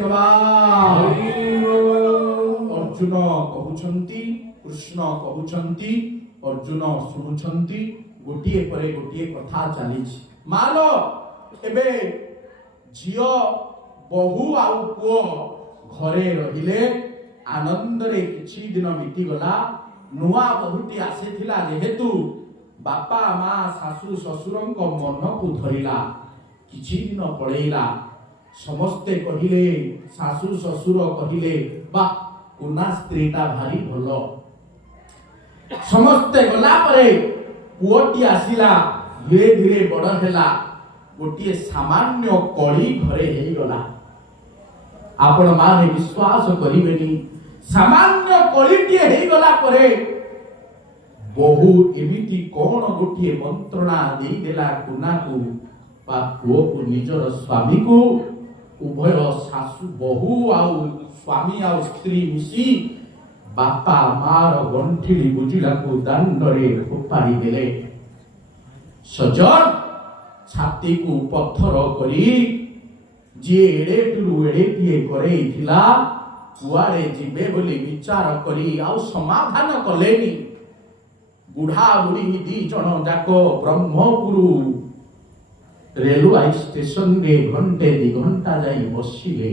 କବା ଅର୍ଜୁନ କହୁଛନ୍ତି, କୃଷ୍ଣ କହୁଛନ୍ତି, ଅର୍ଜୁନ ଶୁଣୁଛନ୍ତି, ଗୋଟିଏ ପରେ ଗୋଟିଏ କଥା ଚାଲିଛି। ମାଲ ଏବେ ଝିଅ ବୋହୂ ଆଉ ପୁଅ ଘରେ ରହିଲେ, ଆନନ୍ଦରେ କିଛି ଦିନ ବିତିଗଲା। ନୂଆ ବୋହୂଟି ଆସିଥିଲା ଯେହେତୁ ବାପା ମା ଶାଶୁ ଶ୍ୱଶୁରଙ୍କ ମନକୁ ଧରିଲା। କିଛି ଦିନ ପଳେଇଲା, ସମସ୍ତେ କହିଲେ, ଶାଶୁ ଶ୍ୱଶୁର କହିଲେ, ବା କୁନା ସ୍ତ୍ରୀଟା ଭାରି ଭଲ। ସମସ୍ତେ ଗଲା ପରେ ପୁଅଟି ଆସିଲା, ଧୀରେ ଧୀରେ ବଡ଼ ହେଲା, ଗୋଟିଏ ସାମାନ୍ୟ କଳି ଘରେ ହେଇଗଲା। ଆପଣ ମାନେ ବିଶ୍ୱାସ କରିବେନି, ସାମାନ୍ୟ କଳିଟିଏ ହେଇଗଲା ପରେ ବହୁ ଏମିତି କଣ ଗୋଟିଏ ମନ୍ତ୍ରଣା ଦେଇଦେଲା କୁନାକୁ ବା ପୁଅକୁ, ନିଜର ସ୍ୱାମୀକୁ। ଉଭୟ ଶାଶୁ ବୋହୂ ଆଉ ସ୍ୱାମୀ ଆଉ ସ୍ତ୍ରୀ ମିଶି ବାପା ମାର ଗଣ୍ଠିଲି ବୁଜିଲାକୁ ଦାଣ୍ଡରେ ଫୋପାଡ଼ି ଦେଲେ। ସଜନ ଛାତିକୁ ପଥର କରି ଯିଏ ଏଡ଼େଟିରୁ ଏଡ଼େଟିଏ କରେଇଥିଲା, କୁଆଡ଼େ ଯିବେ ବୋଲି ବିଚାର କରି ଆଉ ସମାଧାନ କଲେନି। ବୁଢ଼ା ବୁଢ଼ୀ ଦି ଜଣ ଯାକ ବ୍ରହ୍ମପୁର ରେଲୱେ ଷ୍ଟେସନରେ ଘଣ୍ଟେ ଦି ଘଣ୍ଟା ଯାଇ ବସିଲେ।